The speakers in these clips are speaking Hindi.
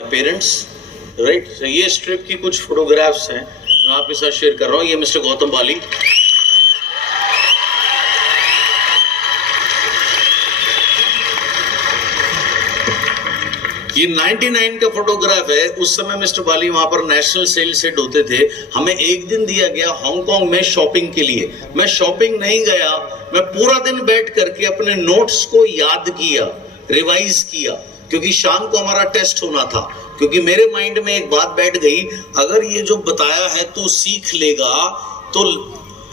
Parents right. ये इस ट्रिप की कुछ फोटोग्राफ्स हैं मैं आपके साथ शेयर कर रहा हूँ। ये मिस्टर गौतम बाली, ये 99 का फोटोग्राफ है। उस समय मिस्टर बाली वहां पर नेशनल सेल्स हेड होते थे। हमें एक दिन दिया गया हांगकांग में शॉपिंग के लिए। मैं शॉपिंग नहीं गया, मैं पूरा दिन बैठ करके अपने नोट्स को याद किया, रिवाइज किया, क्योंकि शाम को हमारा टेस्ट होना था। क्योंकि मेरे माइंड में एक बात बैठ गई, अगर ये जो बताया है तो सीख लेगा तो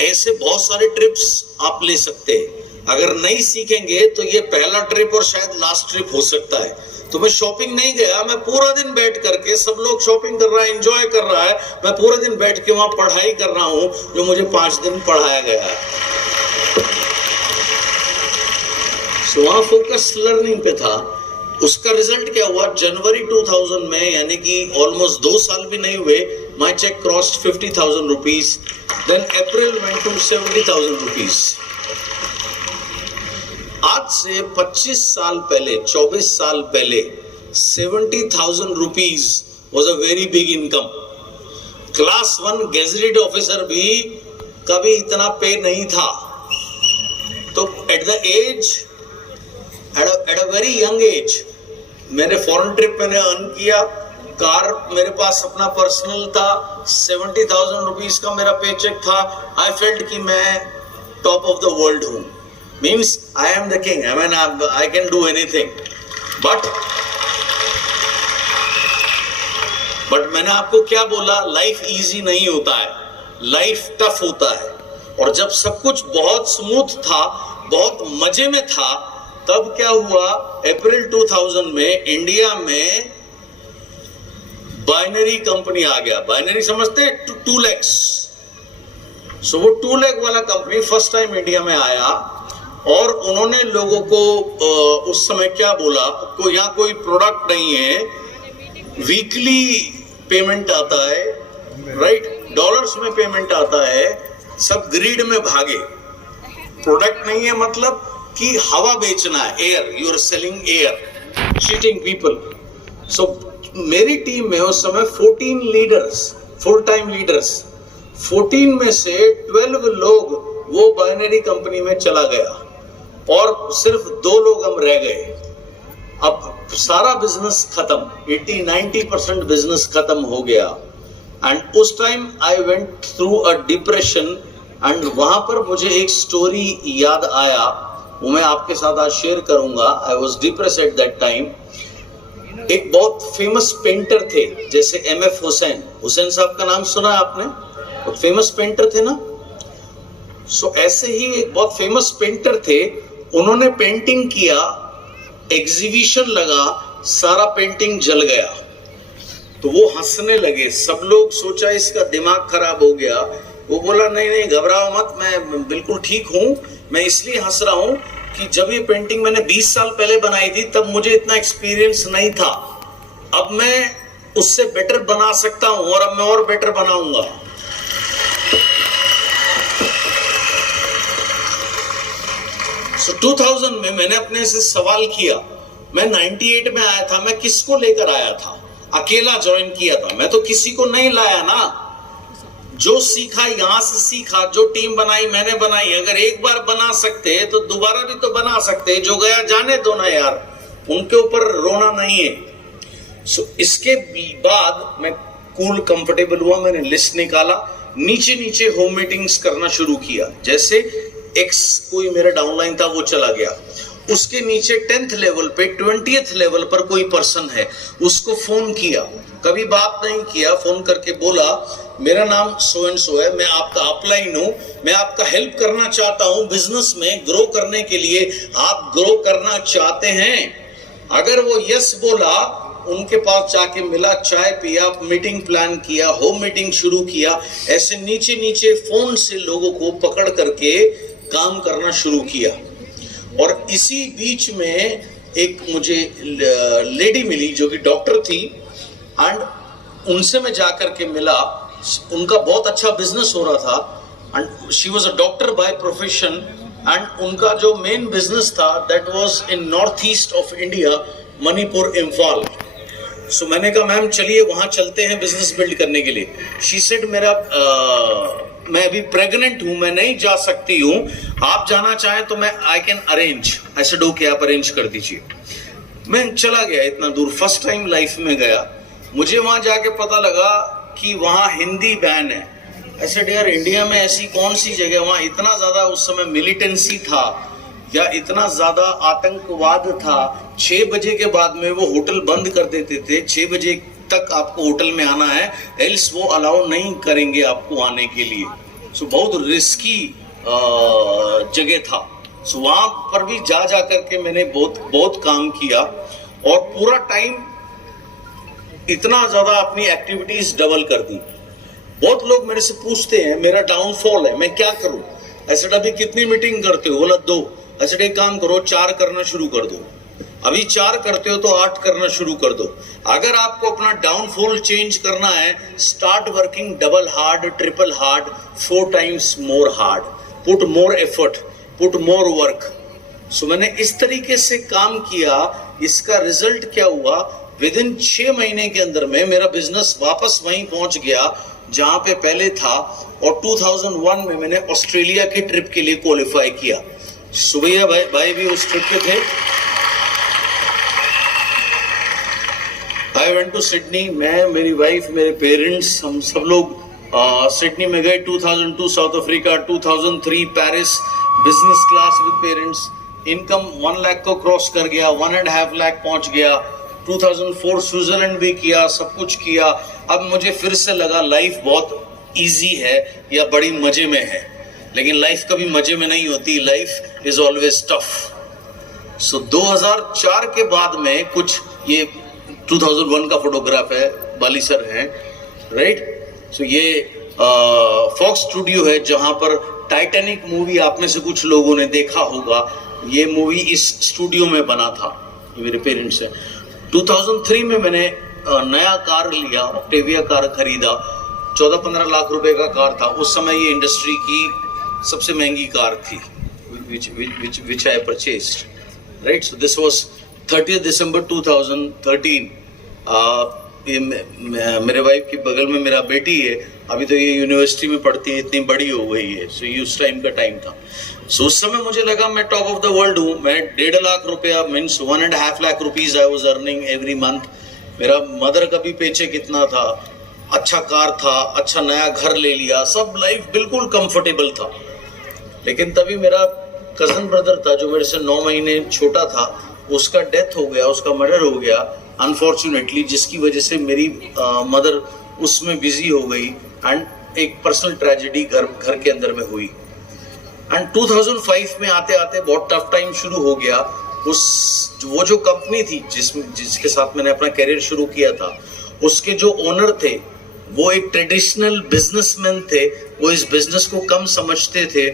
ऐसे बहुत सारे ट्रिप्स आप ले सकते हैं। अगर नहीं सीखेंगे तो ये पहला ट्रिप और शायद लास्ट ट्रिप हो सकता है। तो मैं शॉपिंग नहीं गया, मैं पूरा दिन बैठ करके, सब लोग शॉपिंग कर रहा है, एंजॉय कर रहा है, मैं पूरा दिन बैठ के वहां पढ़ाई कर रहा हूं जो मुझे 5 दिन पढ़ाया गया है। तो वहां फोकस लर्निंग पे था। उसका रिजल्ट क्या हुआ, जनवरी 2000 में, यानी कि ऑलमोस्ट 2 साल भी नहीं हुए, my cheque crossed 50,000 rupees. Then April went to 70,000 rupees. आज से 25 साल पहले, 24 साल पहले 70,000 rupees was a very big income. Class 1 gazetted officer भी कभी इतना पे नहीं था। तो at the age, at a very young age, मैंने फॉरेन ट्रिप मैंने अर्न किया, कार मेरे पास अपना पर्सनल था, 70,000 रुपीज का मेरा पे चेक था। आई फेल्ट कि मैं टॉप ऑफ द वर्ल्ड हूं। Means I am the king. I mean, I can do anything. But मैंने आपको क्या बोला, लाइफ इजी नहीं होता है, लाइफ टफ होता है। और जब सब कुछ बहुत स्मूथ था, बहुत मजे में था, तब क्या हुआ, अप्रैल 2000 में इंडिया में बाइनरी कंपनी आ गया। बाइनरी समझते हैं, 2 lakhs। सो वो 2 lakh वाला कंपनी फर्स्ट टाइम इंडिया में आया और उन्होंने लोगों को उस समय क्या बोला, को यहाँ कोई प्रोडक्ट नहीं है, वीकली पेमेंट आता है, राइट, डॉलर्स में पेमेंट आता है, सब ग्रिड में भागे। प्रोडक्ट नहीं है मतलब कि हवा बेचना है, air, you are selling air, cheating people. So मेरी टीम में उस समय 14 लीडर्स, फुल टाइम लीडर्स, 14 में से 12 लोग वो बाइनरी कंपनी में चला गया और सिर्फ 2 लोग हम रह गए। अब सारा बिजनेस खत्म, 80-90% बिजनेस खत्म हो गया। एंड उस time I went through a depression. And वहां पर मुझे एक स्टोरी याद आया, वो मैं आपके साथ आज शेयर करूंगा। I was depress at that time. एक बहुत फेमस पेंटर थे, जैसे MF हुसैन। हुसैन साहब का नाम सुना है आपने? बहुत फेमस पेंटर थे ना। सो ऐसे ही एक बहुत फेमस पेंटर थे, उन्होंने पेंटिंग किया, एग्जीबिशन लगा, सारा पेंटिंग जल गया। तो वो हंसने लगे, सब लोग सोचा इसका दिमाग खराब हो गया। वो बोला नहीं नहीं घबराओ मत, मैं बिल्कुल ठीक हूं। मैं इसलिए हंस रहा हूं कि जब ये पेंटिंग मैंने 20 साल पहले बनाई थी तब मुझे इतना एक्सपीरियंस नहीं था। अब मैं उससे बेटर बना सकता हूं और अब मैं और बेटर बनाऊंगा। So 2000 में मैंने अपने से सवाल किया, मैं 98 में आया था, मैं किसको लेकर आया था? अकेला ज्वाइन किया था, मैं तो किसी को नहीं लाया ना। जो सीखा यहां से सीखा, जो टीम बनाई मैंने बनाई। अगर एक बार बना सकते तो दोबारा भी तो बना सकते। जो गया जाने दो ना यार, उनके ऊपर रोना नहीं है। सो इसके बाद मैं कूल कंफर्टेबल हुआ, मैंने लिस्ट निकाला, नीचे नीचे होम मीटिंग्स करना शुरू किया। जैसे एक्स कोई मेरा डाउनलाइन था वो चला गया, उसके नीचे 10th लेवल पे 20th लेवल पर कोई पर्सन है, उसको फोन किया, कभी बात नहीं किया, फोन करके बोला मेरा नाम सो एंड सो है, मैं आपका अपलाइन हूं, मैं आपका हेल्प करना चाहता हूं बिजनेस में ग्रो करने के लिए, आप ग्रो करना चाहते हैं? अगर वो यस बोला, उनके पास जाके मिला, चाय पिया, मीटिंग प्लान किया, होम मीटिंग शुरू किया। ऐसे नीचे नीचे फोन से लोगों को पकड़ करके काम करना शुरू किया। और इसी बीच में एक मुझे लेडी मिली जो कि डॉक्टर थी, एंड उनसे मैं जाकर के मिला। उनका बहुत अच्छा बिजनेस हो रहा था, and she was a doctor by profession. And उनका जो मेन बिजनेस था that was in north east of India, Manipur, Imphal. So मैंने कहा मैम चलिए वहाँ चलते हैं बिजनेस बिल्ड करने के लिए। शी सेड मैं अभी प्रेग्नेंट हूँ, मैं नहीं जा सकती हूँ, आप जाना चाहें तो मैं I can arrange. I said okay, आप अरेंज कर दीजिए। मैं चला गया इतना दूर, फर्स्ट टाइम लाइफ में गया। मुझे वहाँ जाके पता लगा कि वहाँ हिंदी बैन है। आई सेड यार इंडिया में ऐसी कौन सी जगह, वहाँ इतना ज़्यादा उस समय मिलिटेंसी था या इतना ज़्यादा आतंकवाद था। 6 बजे के बाद में वो होटल बंद कर देते थे, 6 बजे तक आपको होटल में आना है, एल्स वो अलाउ नहीं करेंगे आपको आने के लिए। सो बहुत रिस्की जगह था। सो वहाँ पर भी जा करके मैंने बहुत काम किया और पूरा टाइम इतना ज़्यादा अपनी एक्टिविटीज़ डबल कर दी। बहुत लोग मेरे से पूछते हैं मेरा डाउनफॉल है, मैं क्या करूं? ऐसे अभी कितनी मीटिंग करते हो? बोला 2। ऐसे एक काम करो 4 करना शुरू कर दो। अभी 4 करते हो तो 8 करना शुरू कर दो। अगर आपको अपना डाउनफॉल चेंज करना है, start working double hard, triple hard, 4 times more hard, put more effort, put more work. So मैंने इस तरीके से काम किया। इसका रिजल्ट क्या हुआ, विद इन 6 महीने के अंदर में मेरा बिजनेस वापस वहीं पहुंच गया जहां पे पहले था। और 2001 में मैंने ऑस्ट्रेलिया की ट्रिप के लिए क्वालिफाई किया। सुबैया भाई भी उस ट्रिप पे थे। आई वेंट टू सिडनी, मैं, मेरी वाइफ, मेरे पेरेंट्स, हम सब लोग सिडनी में गए। 2002 south Africa, 2003 Paris, business class with parents. Income 1 lakh को क्रॉस कर गया, 1.5 लाख पहुंच गया। 2004 स्विट्जरलैंड भी किया, सब कुछ किया। अब मुझे फिर से लगा लाइफ बहुत इजी है या बड़ी मजे में है, लेकिन लाइफ कभी मजे में नहीं होती, लाइफ इज ऑलवेज टफ। सो 2004 के बाद में कुछ, ये 2001 का फोटोग्राफ है, बाली सर हैं, राइट। सो ये फॉक्स स्टूडियो है जहां पर टाइटैनिक मूवी आप में से कुछ लोगों ने देखा होगा। ये मूवी इस स्टूडियो में बना था। ये मेरे पेरेंट्स हैं। 2003 में मैंने नया कार लिया, ऑक्टेविया कार खरीदा। 14-15 लाख रुपए का कार था। उस समय ये इंडस्ट्री की सबसे महंगी कार थी, which I purchased, right? So this was 30th December 2013. ये मेरे वाइफ के बगल में मेरा बेटी है, अभी तो ये यूनिवर्सिटी में पढ़ती है, इतनी बड़ी हो गई है। सो ये उस टाइम का टाइम था। सो उस समय मुझे लगा मैं टॉप ऑफ द वर्ल्ड हूँ। मैं 1.5 लाख रुपया, means 1.5 lakh rupees I was earning every month. मेरा मदर का भी पेचे कितना था, अच्छा कार था, अच्छा नया घर ले लिया, सब लाइफ बिल्कुल कंफर्टेबल था। लेकिन तभी मेरा कजन ब्रदर था जो मेरे से 9 महीने छोटा था, उसका डेथ हो गया, उसका मर्डर हो गया अनफॉर्चुनेटली, जिसकी वजह से मेरी मदर उसमें बिजी हो गई एंड एक पर्सनल ट्रेजेडी घर के अंदर में हुई। एंड 2005 में आते आते बहुत टफ टाइम शुरू हो गया। वो जो कंपनी थी जिसके साथ मैंने अपना करियर शुरू किया था, उसके जो ओनर थे वो एक ट्रेडिशनल बिजनेसमैन थे। वो इस बिजनेस को कम समझते थे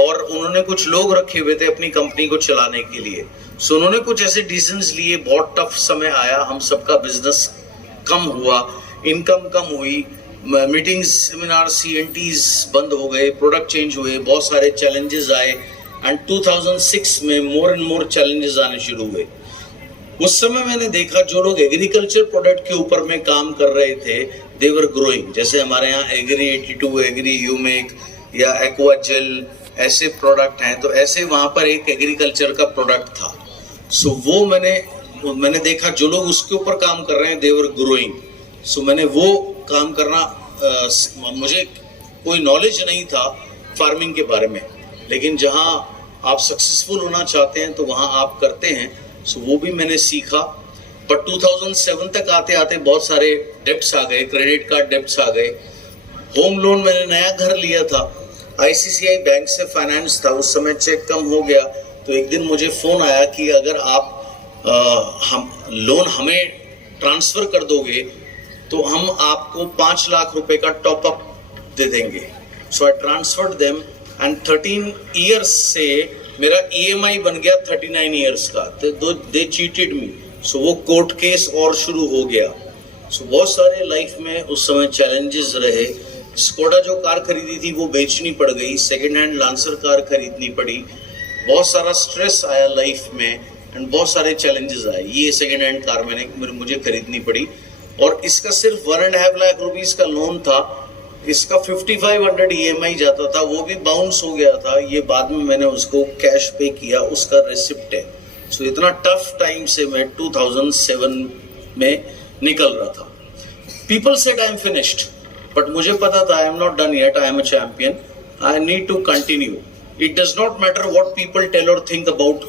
और उन्होंने कुछ लोग रखे हुए थे अपनी कंपनी को चलाने के लिए। सो उन्होंने कुछ ऐसे डिसीजंस लिए, बहुत टफ समय आया, हम सबका बिजनेस कम हुआ, इनकम कम हुई, मीटिंग्स, सेमिनार, CNTs बंद हो गए, प्रोडक्ट चेंज हुए, बहुत सारे चैलेंजेस आए। एंड 2006 में मोर एंड मोर चैलेंजेस आने शुरू हुए। उस समय मैंने देखा जो लोग एग्रीकल्चर प्रोडक्ट के ऊपर में काम कर रहे थे, दे वर ग्रोइंग। जैसे हमारे यहाँ एग्री 82, एग्री ह्यूमेक या एक्वा जेल ऐसे प्रोडक्ट हैं, तो ऐसे वहाँ पर एक एग्रीकल्चर का प्रोडक्ट था। सो वो मैंने देखा जो लोग उसके ऊपर काम कर रहे हैं, दे वर ग्रोइंग। सो मैंने वो काम करना, मुझे कोई नॉलेज नहीं था फार्मिंग के बारे में, लेकिन जहाँ आप सक्सेसफुल होना चाहते हैं तो वहाँ आप करते हैं। सो वो भी मैंने सीखा। बट 2007 तक आते आते बहुत सारे डेब्ट्स आ गए, क्रेडिट कार्ड डेब्ट्स आ गए। होम लोन मैंने नया घर लिया था, ICICI बैंक से फाइनेंस था, उस समय चेक कम हो गया। तो एक दिन मुझे फ़ोन आया कि अगर आप हम लोन हमें ट्रांसफ़र कर दोगे तो हम आपको 5 लाख रुपए का टॉप अप दे देंगे। सो आई ट्रांसफर्ड देम एंड 13 ईयर्स से मेरा EMI बन गया 39 ईयर्स का। तो दे चीटेड मी। सो वो कोर्ट केस और शुरू हो गया। सो बहुत सारे लाइफ में उस समय चैलेंजेस रहे। स्कोडा जो कार खरीदी थी वो बेचनी पड़ गई, सेकेंड हैंड लांसर कार खरीदनी पड़ी, बहुत सारा स्ट्रेस आया लाइफ में। एंड बहुत सारे चैलेंजेस आए। ये सेकेंड हैंड कार मुझे खरीदनी पड़ी और इसका सिर्फ 1.5 लाख रुपीस का लोन था, इसका 5500 EMI जाता था, वो भी बाउंस हो गया था। ये बाद में मैंने उसको कैश पे किया, उसका रेसिप्ट है। सो इतना टफ टाइम से मैं 2007 में निकल रहा था। People said I am finished, but मुझे पता था I am not done yet, I am a champion, I need to continue. It does not matter what people tell और think about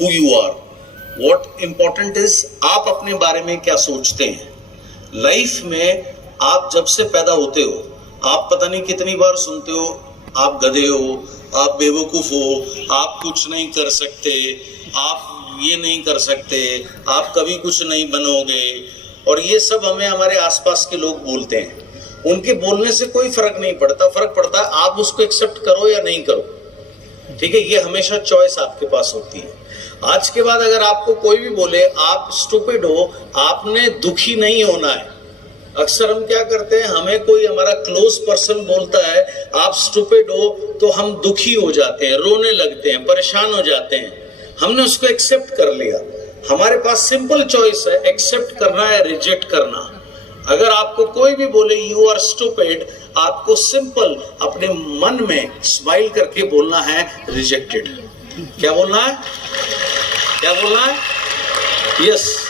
who you are, what important is आप अपने बारे में क्या सोचते हैं। लाइफ में आप जब से पैदा होते हो, आप पता नहीं कितनी बार सुनते हो आप गधे हो, आप बेवकूफ हो, आप कुछ नहीं कर सकते, आप ये नहीं कर सकते, आप कभी कुछ नहीं बनोगे, और ये सब हमें हमारे आसपास के लोग बोलते हैं। उनके बोलने से कोई फर्क नहीं पड़ता, फर्क पड़ता है आप उसको एक्सेप्ट करो या नहीं करो। ठीक है, ये हमेशा चॉइस आपके पास होती है। आज के बाद अगर आपको कोई भी बोले आप स्टूपिड हो, आपने दुखी नहीं होना है। अक्सर हम क्या करते हैं, हमें कोई हमारा क्लोज पर्सन बोलता है आप स्टूपिड हो, तो हम दुखी हो जाते हैं, रोने लगते हैं, परेशान हो जाते हैं। हमने उसको एक्सेप्ट कर लिया। हमारे पास सिंपल चॉइस है, एक्सेप्ट करना है, रिजेक्ट करना। अगर आपको कोई भी बोले यू आर स्टूपिड, आपको सिंपल अपने मन में स्माइल करके बोलना है रिजेक्टेड। क्या बोलना है, क्या बोलना है? यस।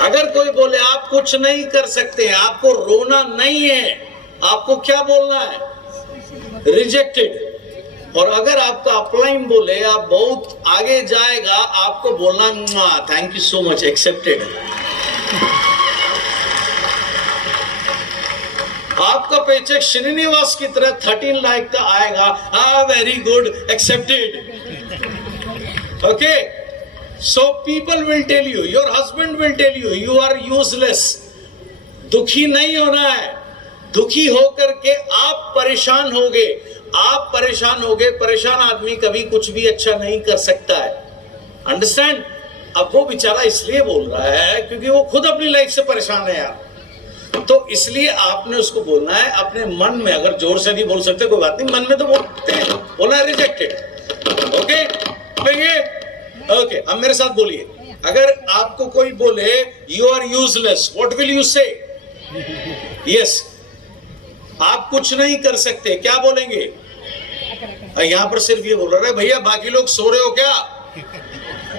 अगर कोई बोले आप कुछ नहीं कर सकते, आपको रोना नहीं है, आपको क्या बोलना है? रिजेक्टेड। और अगर आपका अपलाइन बोले आप बहुत आगे जाएगा, आपको बोलना thank you so much, accepted. आपका पेचेक श्रीनिवास की तरह 13 लाख का आएगा, very good, accepted. Okay, so people will tell you, your husband will tell you, you are useless. दुखी नहीं होना है। दुखी होकर के आप परेशान होगे, आप परेशान होगे। परेशान आदमी कभी कुछ भी अच्छा नहीं कर सकता है। अंडरस्टैंड? अब वो बेचारा इसलिए बोल रहा है क्योंकि वो खुद अपनी लाइफ से परेशान है यार। तो इसलिए आपने उसको बोलना है अपने मन में। अगर जोर से नहीं बोल सकते कोई बात नहीं, मन में तो बोलते हैं, बोलना है रिजेक्टेड। ओके, ओके, अब मेरे साथ बोलिए। अगर आपको कोई बोले you are useless, what will you say? Yes, आप कुछ नहीं कर सकते, क्या बोलेंगे? यहां पर सिर्फ ये बोल रहा है भैया बाकी लोग सो रहे हो क्या?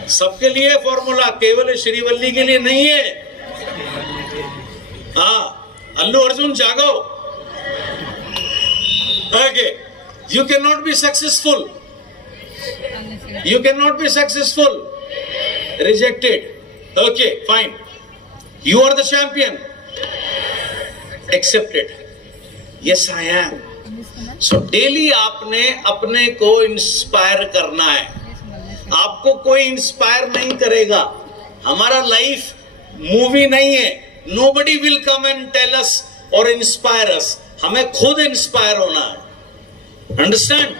सबके लिए फॉर्मूला, केवल श्रीवल्ली के लिए नहीं है। हाँ, अल्लू अर्जुन जागो। Okay, you can not be successful, you cannot be successful, rejected. Okay, fine, you are the champion, accepted. Yes, I am. So daily आपने अपने को इंस्पायर करना है। आपको कोई इंस्पायर नहीं करेगा। हमारा लाइफ मूवी नहीं है। Nobody will come and tell us or inspire us. हमें खुद इंस्पायर होना है। अंडरस्टैंड?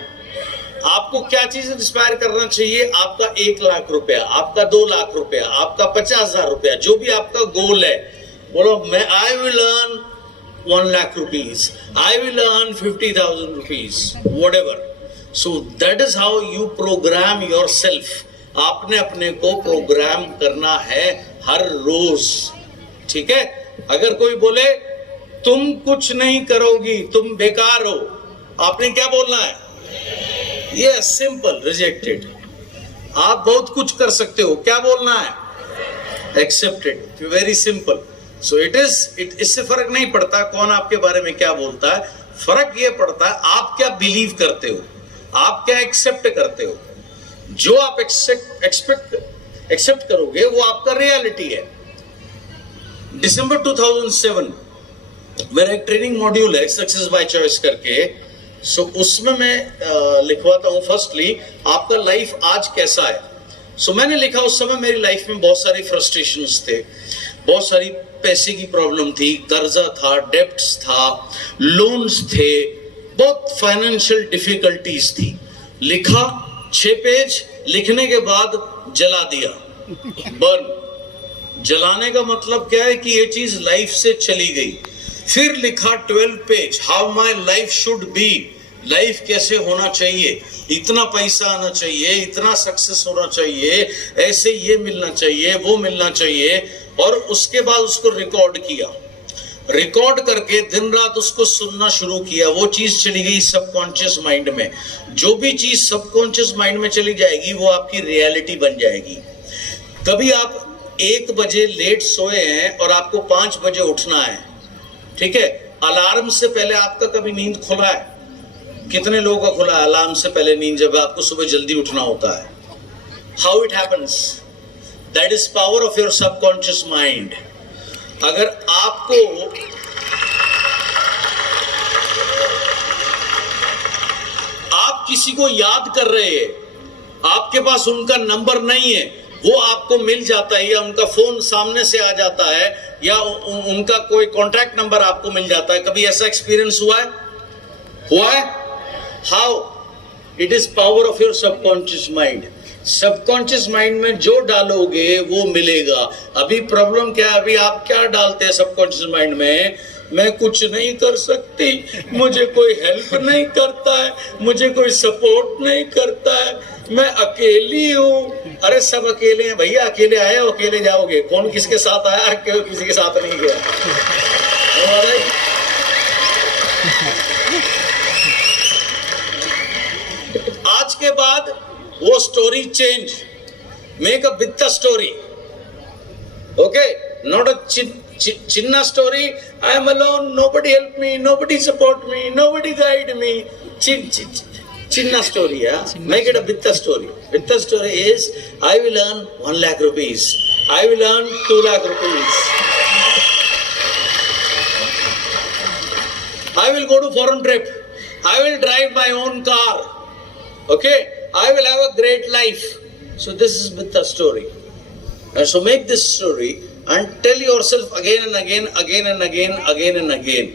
आपको क्या चीज इंस्पायर करना चाहिए? आपका 1 लाख रुपया, आपका 2 लाख रुपया, आपका 50,000 रुपया, जो भी आपका गोल है, बोलो मैं I will earn 1 lakh rupees, I will earn 50,000 rupees, whatever. So that is how you program yourself. आपने अपने को प्रोग्राम करना है हर रोज। ठीक है? अगर कोई बोले तुम कुछ नहीं करोगी, तुम बेकार हो, आपने क्या बोलना है? ये सिंपल, रिजेक्टेड। आप बहुत कुछ कर सकते हो, क्या बोलना है? एक्सेप्टेड। Very simple. सो इससे फर्क नहीं पड़ता कौन आपके बारे में क्या बोलता है। फर्क ये पड़ता है आप क्या बिलीव करते हो, आप क्या एक्सेप्ट करते हो। जो आप एक्सेप्ट करोगे वो आपका रियलिटी है। दिसंबर 2007 मेरा एक ट्रेनिंग मॉड्यूल है सक्सेस बाय चॉइस करके। सो उसमें मैं लिखवाता हूँ फर्स्टली आपका लाइफ आज कैसा है। सो मैंने लिखा उस समय मेरी लाइफ में बहुत सारी फ्रस्ट्रेशंस थे, बहुत सारी पैसे की प्रॉब्लम थी, कर्जा था, डेब्ट्स था, लोन्स थे, बहुत फाइनेंशियल डिफिकल्टीज थी। लिखा 6 पेज, लिखने के बाद जला दिया, बर्न। जलाने का मतलब क्या है कि ये चीज लाइफ से चली गई। फिर लिखा 12 page, how my life should be, life कैसे होना चाहिए, इतना पैसा आना चाहिए, इतना सक्सेस होना चाहिए, ऐसे ये मिलना चाहिए, वो मिलना चाहिए, और उसके बाद उसको रिकॉर्ड किया, रिकॉर्ड करके दिन रात उसको सुनना शुरू किया। वो चीज चली गई सबकॉन्शियस माइंड में। जो भी चीज सबकॉन्शियस माइंड में चली जाएगी वो आपकी रियलिटी बन जाएगी। कभी आप 1 बजे लेट सोए हैं और आपको 5 बजे उठना है, ठीक है, अलार्म से पहले आपका कभी नींद खुला है? कितने लोगों का खुला है अलार्म से पहले नींद, जब आपको सुबह जल्दी उठना होता है? How it happens? That is power of your subconscious mind. अगर आप किसी को याद कर रहे हैं, आपके पास उनका नंबर नहीं है, वो आपको मिल जाता है, या उनका फोन सामने से आ जाता है, या उनका कोई कॉन्टैक्ट नंबर आपको मिल जाता है, कभी ऐसा एक्सपीरियंस हुआ है? How? It is power of your subconscious mind. Subconscious mind में जो डालोगे वो मिलेगा। अभी प्रॉब्लम क्या है, अभी आप क्या डालते हैं सबकॉन्शियस माइंड में? मैं कुछ नहीं कर सकती, मुझे कोई हेल्प नहीं करता है, मुझे कोई सपोर्ट नहीं करता है, मैं अकेली हूँ। अरे सब अकेले हैं भैया, अकेले आए हो अकेले जाओगे। कौन किसके साथ आया, क्यों किसी के साथ नहीं गया? आज के बाद वो story change, make a big story, okay, not a Chinna story. I am alone, nobody help me, nobody support me, nobody guide me. Chinna story, yeah? Make it a bitta story. Bitta story is, I will earn 1 lakh rupees. I will earn 2 lakh rupees. I will go to foreign trip. I will drive my own car. Okay? I will have a great life. So this is bitta story. And so make this story and tell yourself again and again, again and again, again and again.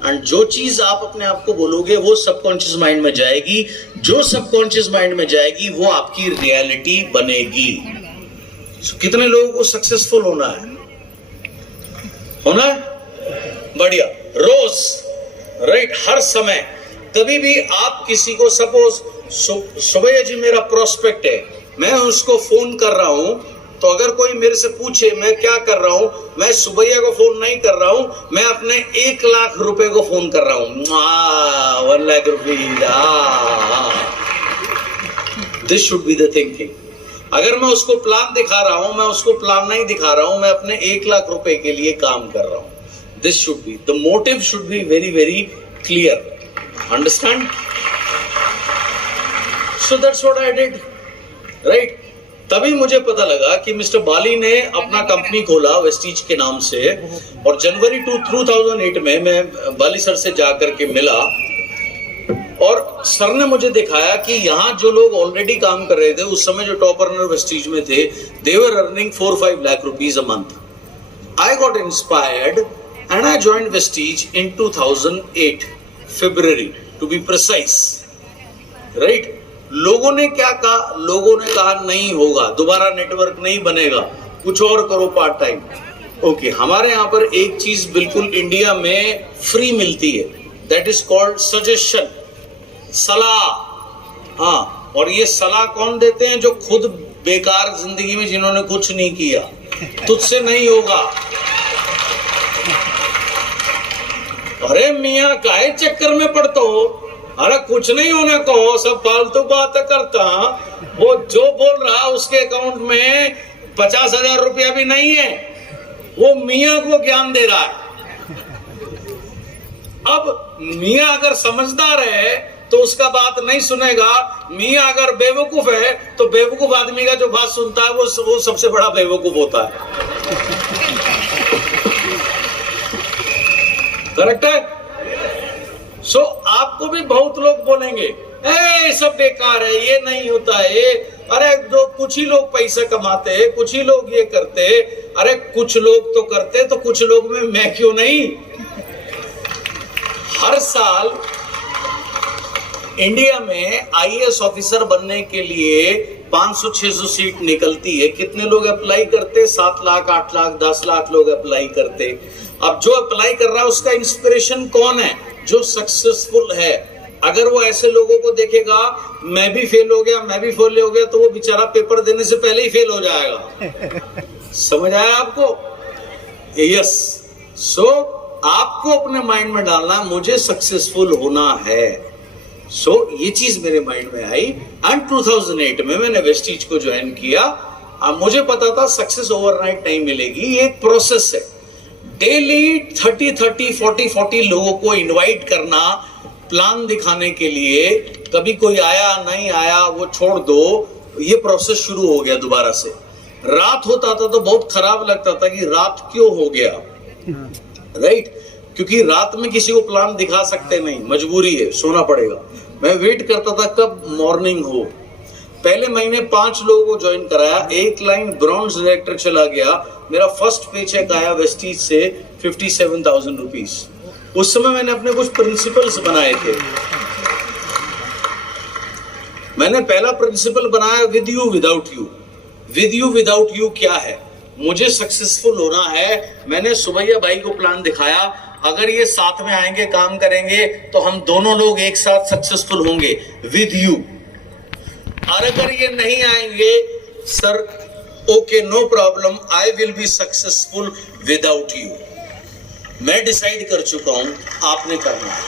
And जो चीज आप अपने आप को बोलोगे वो सबकॉन्शियस माइंड में जाएगी, जो सबकॉन्शियस माइंड में जाएगी वो आपकी रियलिटी बनेगी। so, कितने लोगों को सक्सेसफुल होना है? बढ़िया, रोज, राइट, हर समय। कभी भी आप किसी को, सपोज सुबह जी मेरा प्रोस्पेक्ट है, मैं उसको फोन कर रहा हूं, तो अगर कोई मेरे से पूछे मैं क्या कर रहा हूं, मैं सुबैया को फोन नहीं कर रहा हूं, मैं अपने 1 लाख रुपए को फोन कर रहा हूं। 1 lakh rupees, this should be the thinking. अगर मैं उसको प्लान दिखा रहा हूं, मैं उसको प्लान नहीं दिखा रहा हूं, मैं अपने 1 लाख रुपए के लिए काम कर रहा हूं। This should be the motive, should be very very clear, understand? So that's what I did, right. तभी मुझे पता लगा कि मिस्टर बाली ने अपना कंपनी खोला वेस्टीज के नाम से, और जनवरी 2008 में मैं बाली सर से जाकर के मिला, और सर ने मुझे दिखाया कि यहाँ जो लोग ऑलरेडी काम कर रहे थे उस समय, जो टॉप अर्नर वेस्टीज में थे, they were earning 4-5 lakh rupees a month. I got inspired and I joined Vestige in 2008 February to be precise, right. लोगों ने क्या कहा? लोगों ने कहा नहीं होगा, दोबारा नेटवर्क नहीं बनेगा, कुछ और करो पार्ट टाइम। ओके, हमारे यहाँ पर एक चीज बिल्कुल इंडिया में फ्री मिलती है, दैट इज कॉल्ड सजेशन, सलाह। हाँ, और ये सलाह कौन देते हैं? जो खुद बेकार जिंदगी में, जिन्होंने कुछ नहीं किया। तुझसे नहीं होगा। अरे मियाँ काहे चक्कर में पड़ते हो? अरे कुछ नहीं होने को, सब फालतू बात करता। वो जो बोल रहा उसके अकाउंट में 50,000 रुपया भी नहीं है, वो मियाँ को ज्ञान दे रहा है। अब मियाँ अगर समझदार है तो उसका बात नहीं सुनेगा, मियाँ अगर बेवकूफ है तो बेवकूफ आदमी का जो बात सुनता है वो सबसे बड़ा बेवकूफ होता है। करेक्ट है? सो आपको भी बहुत लोग बोलेंगे ए सब बेकार है, ये नहीं होता है, अरे जो कुछ ही लोग पैसा कमाते हैं, कुछ ही लोग ये करते, अरे कुछ लोग तो करते, तो कुछ लोग में मैं क्यों नहीं? हर साल इंडिया में आईएएस ऑफिसर बनने के लिए 500-600 सीट निकलती है। कितने लोग अप्लाई करते? 7 लाख, 8 लाख, 10 लाख लोग अप्लाई करते। अब जो अप्लाई कर रहा है उसका इंस्पिरेशन कौन है? जो सक्सेसफुल है, अगर वो ऐसे लोगों को देखेगा मैं भी फेल हो गया, मैं भी फेल हो गया, तो वो बेचारा पेपर देने से पहले ही फेल हो जाएगा। समझ आया आपको? यस। सो आपको अपने माइंड में डालना है मुझे सक्सेसफुल होना है। सो ये चीज मेरे माइंड में आई एंड 2008 में मैंने वेस्टीज को ज्वाइन किया। अब मुझे पता था सक्सेस ओवरनाइट नहीं मिलेगी, ये एक प्रोसेस है। डेली 30-40 लोगों को इनवाइट करना प्लान दिखाने के लिए, कभी कोई आया नहीं आया वो छोड़ दो, ये प्रोसेस शुरू हो गया दोबारा से। रात होता था तो बहुत खराब लगता था कि रात क्यों हो गया, राइट? क्योंकि रात में किसी को प्लान दिखा सकते नहीं, मजबूरी है, सोना पड़ेगा। मैं वेट करता था कब मॉर्निंग हो। पहले महीने 5 लोगों को ज्वाइन कराया, एक लाइन ब्रॉन्ज डायरेक्टर चला गया, मेरा फर्स्ट पे चेक आया वेस्टीज से 57,000 रुपीज। उस समय मैंने अपने कुछ प्रिंसिपल्स बनाए थे। मैंने पहला प्रिंसिपल बनाया with you without you. With you without you क्या है? मुझे सक्सेसफुल होना है। मैंने सुबैया भाई को प्लान दिखाया, अगर ये साथ में आएंगे काम करेंगे तो हम दोनों लोग एक साथ सक्सेसफुल होंगे विद यू। और अगर ये नहीं आएंगे sir, okay no problem, I will be successful without you. मैं डिसाइड कर चुका हूं, आपने करना है।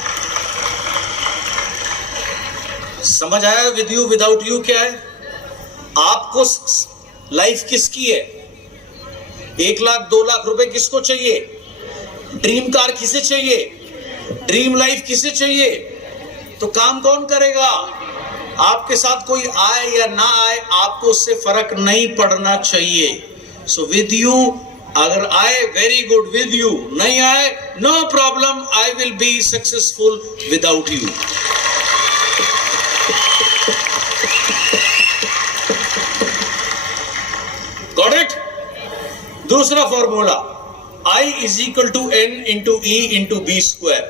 समझ आया विद यू विदाउट यू क्या है? आपको लाइफ किसकी है? 1 लाख 2 लाख रुपए किसको चाहिए? ड्रीम कार किसे चाहिए? ड्रीम लाइफ किसे चाहिए? तो काम कौन करेगा? आपके साथ कोई आए या ना आए, आपको उससे फर्क नहीं पड़ना चाहिए। सो विद यू, अगर आए वेरी गुड, विद यू नहीं आए no problem, I will be successful without you. Got it? दूसरा formula, I is equal to N into E into B square.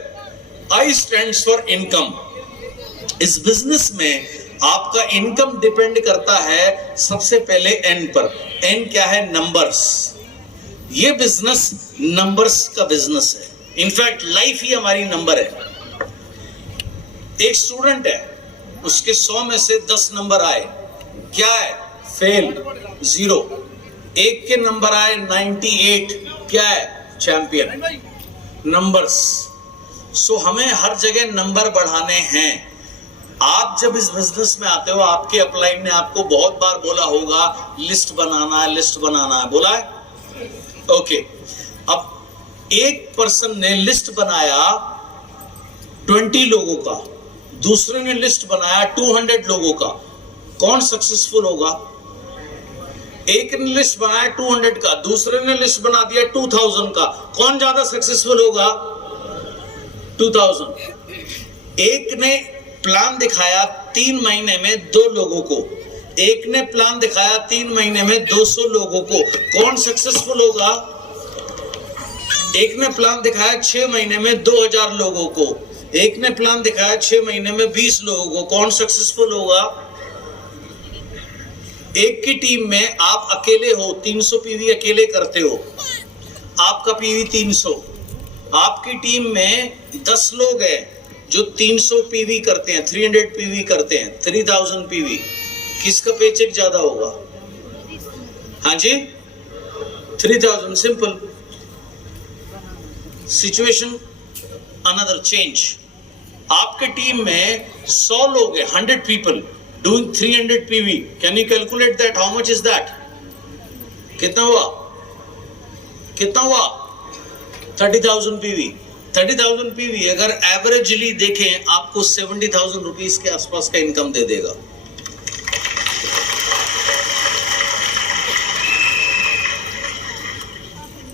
I stands for income. इस बिजनेस में आपका इनकम डिपेंड करता है सबसे पहले N पर। N क्या है? नंबर्स। ये बिजनेस नंबर्स का बिजनेस है। इनफैक्ट लाइफ ही हमारी नंबर है। एक स्टूडेंट है, उसके 100 में से 10 नंबर आए, क्या है? फेल, 0। एक के नंबर आए 98, क्या है? चैंपियन। नंबर्स। सो हमें हर जगह नंबर बढ़ाने हैं। आप जब इस बिजनेस में आते हो, आपके अपलाइन ने आपको बहुत बार बोला होगा लिस्ट बनाना है, लिस्ट बनाना है, बोला है? ओके। अब एक पर्सन ने लिस्ट बनाया 20 लोगों का, दूसरे ने लिस्ट बनाया 200 लोगों का, कौन सक्सेसफुल होगा? एक ने लिस्ट बनाया 200 का, दूसरे ने लिस्ट बना दिया 2000 का, कौन ज्यादा सक्सेसफुल होगा? 2000। एक ने प्लान दिखाया 3 महीने में 2 लोगों को, एक ने प्लान दिखाया 3 महीने में 200 लोगों को, कौन सक्सेसफुल होगा? एक ने प्लान दिखाया 6 महीने में 2000 लोगों को, एक ने प्लान दिखाया 6 महीने में 20 लोगों को, कौन सक्सेसफुल होगा? एक की टीम में आप अकेले हो, 300 पीवी अकेले करते हो, आपका पीवी 300। आपकी टीम में 10 लोग हैं जो 300 पीवी करते हैं, 300 पीवी करते हैं, 3000 पीवी, किसका पेचेक ज्यादा होगा? हाँ जी, 3000। Simple situation, another change. आपके टीम में 100 लोग हैं, 100 people doing 300 PV. Can you calculate that? How much is that? कितना हुआ? कितना हुआ? 30,000 PV। 30,000 PV अगर एवरेजली देखें आपको 70,000 रुपीज के आसपास का इनकम दे देगा।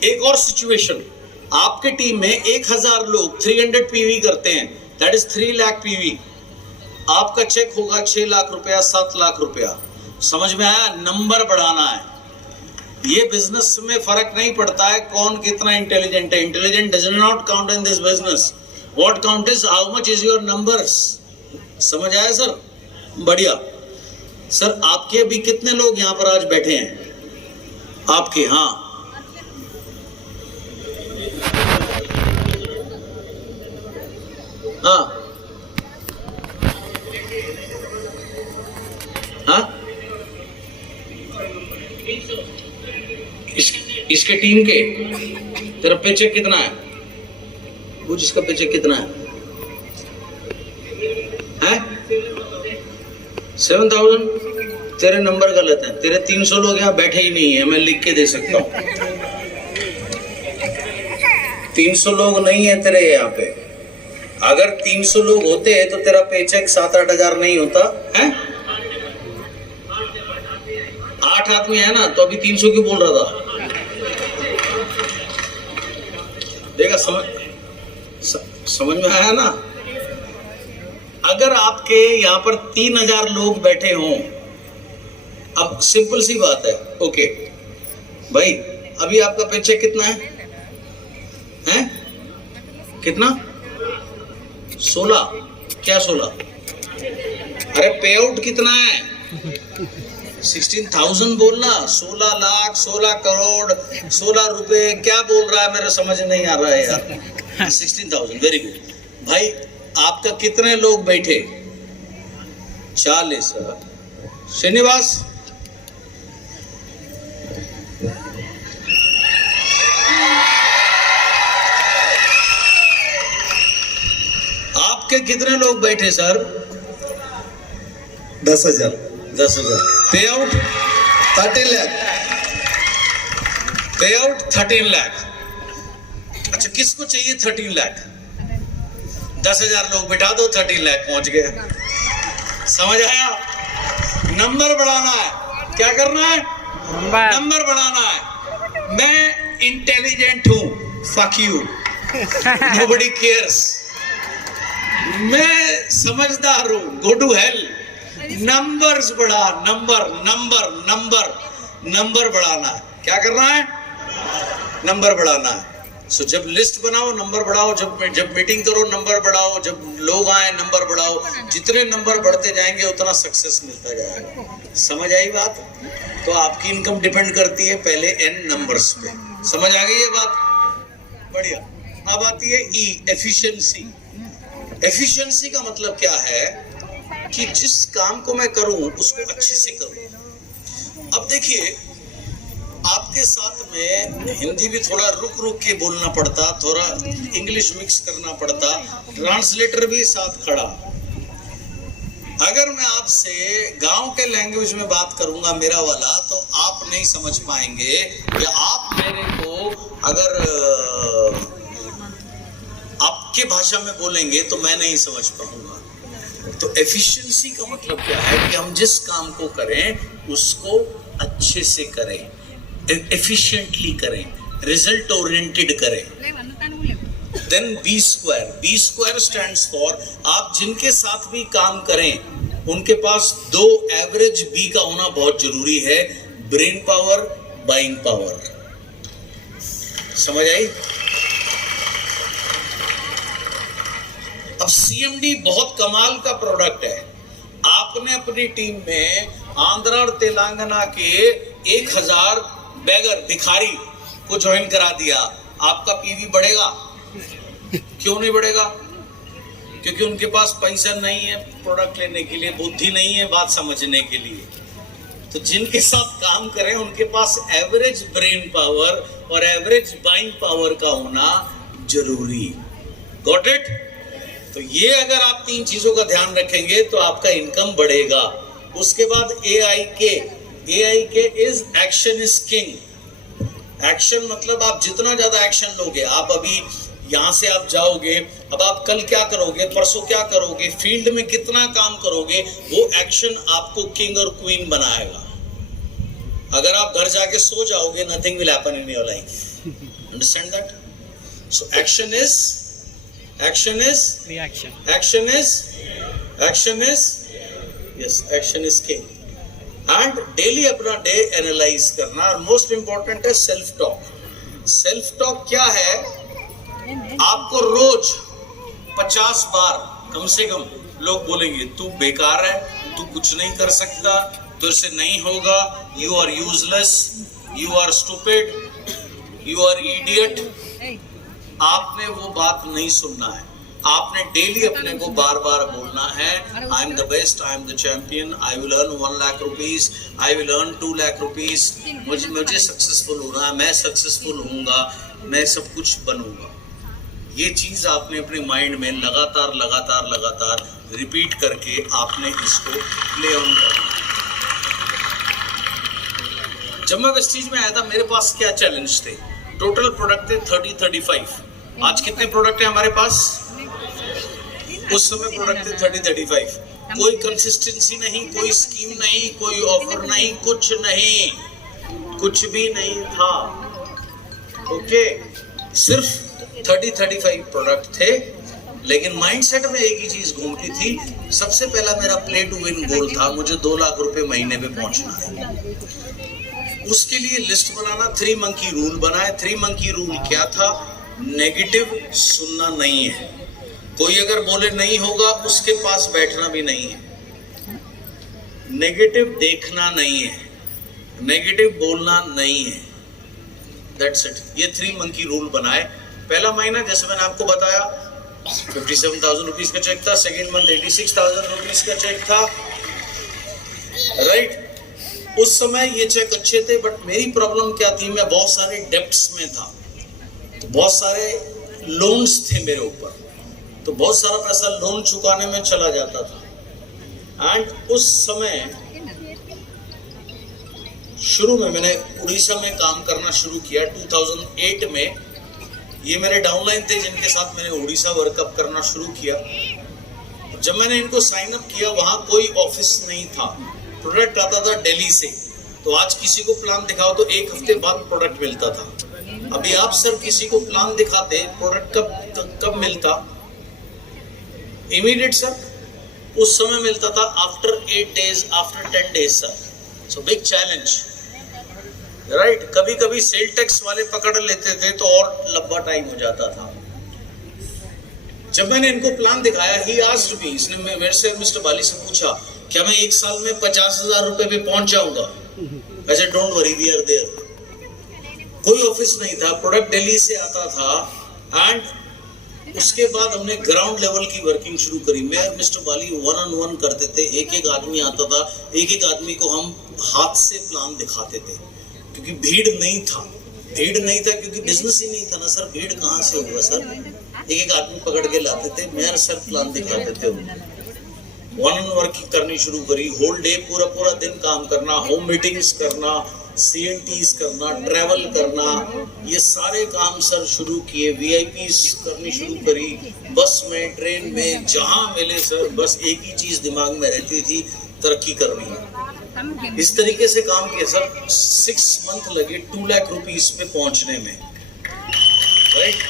एक और सिचुएशन, आपके टीम में 1000 लोग 300 PV करते हैं, दैट इज 3 लाख PV। आपका चेक होगा 6 लाख रुपया, 7 लाख रुपया। समझ में आया? नंबर बढ़ाना है। ये बिजनेस में फर्क नहीं पड़ता है कौन कितना इंटेलिजेंट है। Intelligent does not count in this business. What count is how much is your numbers. समझ आया सर? बढ़िया। सर आपके अभी कितने लोग यहाँ पर आज बैठे हैं? आपके? हाँ, हाँ, इसके टीम के तेरा पेचेक कितना है? वो जिसका पेचेक कितना है? 7,000। तेरे नंबर गलत है। तेरे 300 लोग यहाँ बैठे ही नहीं है, मैं लिख के दे सकता हूँ। 300 लोग नहीं है तेरे यहाँ पे। अगर 300 लोग होते तो तेरा पेचेक 7-8 हजार नहीं होता है। 8 आदमी है ना, तो अभी 300 क्यों बोल रहा था? देखा, समझ में आया ना? अगर आपके यहाँ पर 3,000 लोग बैठे हों, अब सिंपल सी बात है, ओके भाई, अभी आपका पेचेक कितना है? कितना? 16? क्या 16? अरे पे आउट कितना है? 16,000 बोलना। 16 लाख, 16 करोड़, 16 रुपए, क्या बोल रहा है? मेरे समझ नहीं आ रहा है यार। 16,000, वेरी गुड भाई। आपका कितने लोग बैठे? 40। श्रीनिवास, आपके कितने लोग बैठे सर? 10,000। 10,000। पे आउट 13 लाख। पे आउट 13 लाख। अच्छा, किसको चाहिए 13 लाख? 10,000 लोग बिठा दो, 13 लाख पहुंच गए। समझ आया? नंबर बढ़ाना है। क्या करना है? नंबर बढ़ाना है। मैं इंटेलिजेंट हूं, फक यू, नोबडी केयर्स। मैं समझदार हूं, गो टू हेल। नंबर्स बढ़ा, नंबर नंबर नंबर नंबर बढ़ाना है। क्या करना है? नंबर बढ़ाना है। सो जब लिस्ट बनाओ नंबर बढ़ाओ, जब मीटिंग करो नंबर बढ़ाओ, जब लोग आए नंबर बढ़ाओ। जितने नंबर बढ़ते जाएंगे उतना सक्सेस मिलता जाएगा। समझ आई बात? तो आपकी इनकम डिपेंड करती है पहले n नंबर्स पे। समझ आ गई ये बात? बढ़िया। अब आती है E, एफिशिएंसी। एफिशिएंसी का मतलब क्या है कि जिस काम को मैं करूं उसको अच्छे से करूं। अब देखिए, आपके साथ में हिंदी भी थोड़ा रुक रुक के बोलना पड़ता, थोड़ा इंग्लिश मिक्स करना पड़ता, ट्रांसलेटर भी साथ खड़ा। अगर मैं आपसे गांव के लैंग्वेज में बात करूंगा मेरा वाला, तो आप नहीं समझ पाएंगे। या आप मेरे को अगर आपके भाषा में बोलेंगे तो मैं नहीं समझ पाऊंगा। तो एफिशिएंसी का मतलब क्या है कि हम जिस काम को करें उसको अच्छे से करें, एफिशिएंटली करें, रिजल्ट ओरिएंटेड करें। Then B square stands for, आप जिनके साथ भी काम करें उनके पास 2 एवरेज बी का होना बहुत जरूरी है। Brain power, buying power. समझ आई? अब सीएमडी बहुत कमाल का प्रोडक्ट है। आपने अपनी टीम में आंध्र और तेलंगाना के 1,000 बेगर भिखारी को ज्वाइन करा दिया, आपका पीवी बढ़ेगा? क्यों नहीं बढ़ेगा? क्योंकि उनके पास पैसा नहीं है प्रोडक्ट लेने के लिए, बुद्धि नहीं है बात समझने के लिए। तो जिनके साथ काम करें उनके पास एवरेज ब्रेन पावर और एवरेज बाइंग पावर का होना जरूरी। Got it? तो ये अगर आप 3 चीजों का ध्यान रखेंगे तो आपका इनकम बढ़ेगा। उसके बाद AIK is action is king. Action मतलब आप जितना ज्यादा एक्शन लोगे, आप अभी यहां से आप जाओगे, अब आप कल क्या करोगे, परसों क्या करोगे, फील्ड में कितना काम करोगे, वो एक्शन आपको किंग और क्वीन बनाएगा। अगर आप घर जाके सो जाओगे, nothing will happen in your life. Understand that? So action is reaction. Action is yes, action is king. And daily अपना डे एनालाइज करना। और मोस्ट इंपॉर्टेंट है सेल्फ टॉक। सेल्फ टॉक क्या है? आपको रोज 50 बार कम से कम लोग बोलेंगे तू बेकार है, तू कुछ नहीं कर सकता, तुझसे नहीं होगा, you are useless, you are stupid, you are idiot. आपने वो बात नहीं सुनना है। आपने डेली अपने को बार बार बोलना है, I am the best, I am the champion, I will earn 1 lakh rupees, I will earn 2 lakh rupees, मुझे सक्सेसफुल होना है, मैं सक्सेसफुल होऊंगा, मैं सब कुछ बनूंगा। ये चीज आपने अपने माइंड में लगातार रिपीट करके आपने इसको प्ले ऑन करना। जब मैं वेस्टीज में आया था मेरे पास क्या चैलेंज थे? टोटल प्रोडक्ट थे 30-35। आज कितने प्रोडक्ट हैं हमारे पास? उस समय प्रोडक्ट थे 30-35। कोई कंसिस्टेंसी नहीं, कोई स्कीम नहीं, कोई ऑफर नहीं, कुछ नहीं, कुछ भी नहीं था। ओके, सिर्फ 30-35 प्रोडक्ट थे, लेकिन माइंडसेट में एक ही चीज घूमती थी। सबसे पहला मेरा प्ले टू विन गोल था, मुझे 2 लाख रुपए महीने में पहुंचना है। उसके लिए लिस्ट बनाना, 3 मंकी रूल बनाए। 3 मंकी रूल क्या था? नेगेटिव सुनना नहीं है, कोई अगर बोले नहीं होगा उसके पास बैठना भी नहीं है। नेगेटिव देखना नहीं है, नेगेटिव बोलना नहीं है। That's it. ये 3 मंकी रूल बनाए। पहला महीना जैसे मैंने आपको बताया 57,000 रुपीज का चेक था। सेकेंड मंथ 86,000 रुपीज का चेक था, राइट। उस समय ये चेक अच्छे थे, बट मेरी प्रॉब्लम क्या थी? मैं बहुत सारे डेप्ट्स में था, तो बहुत सारे लोन्स थे मेरे ऊपर, तो बहुत सारा पैसा लोन चुकाने में चला जाता था। एंड उस समय शुरू में मैंने उड़ीसा में काम करना शुरू किया 2008 में। ये मेरे डाउनलाइन थे जिनके साथ मैंने उड़ीसा वर्कअप करना शुरू किया। जब मैंने इनको साइन अप किया वहां कोई ऑफिस नहीं था, प्रोडक्ट आता था दिल्ली से। तो आज किसी को प्लान दिखाओ तो 1 हफ्ते बाद प्रोडक्ट मिलता था। अभी आप सर किसी को प्लान दिखाते, प्रोडक्ट कब मिलता? Immediate sir. उस समय मिलता था after 8 days, after 10 days sir. So big challenge, right. कभी कभी सेल टैक्स वाले पकड़ लेते थे तो और लंबा टाइम हो जाता था। जब मैंने इनको प्लान दिखाया, ही आस्क्ड मी, इसने मेरे से मिस्टर बाली से पूछा, क्या मैं 1 साल में 50,000 रुपए पे पहुंच जाऊंगा? ऐसे don't worry, we are there. कोई ऑफिस नहीं था, प्रोडक्ट दिल्ली से आता था। एंड उसके बाद हमने ग्राउंड लेवल की वर्किंग शुरू करी। मैं मिस्टर बाली 1-on-1 करते थे, एक आदमी आता था, एक आदमी को हम हाथ से प्लान दिखाते थे, क्योंकि भीड़ नहीं था क्योंकि बिजनेस ही नहीं था ना सर। भीड़ कहाँ से होगा सर? एक आदमी पकड़ के लाते थे, मेरा सर प्लान दिखाते थे। 1-on-1 वर्किंग करनी शुरू करी। होल डे, पूरा दिन काम करना, होम मीटिंग्स करना, CNTs करना, ट्रैवल करना, ये सारे काम सर शुरू किए। VIPs करनी शुरू करी, बस में, ट्रेन में, जहां मिले सर, बस एक ही चीज दिमाग में रहती थी, तरक्की करनी है। इस तरीके से काम किया सर। 6 मंथ लगे 2 लाख रुपीस पे पहुंचने में, राइट।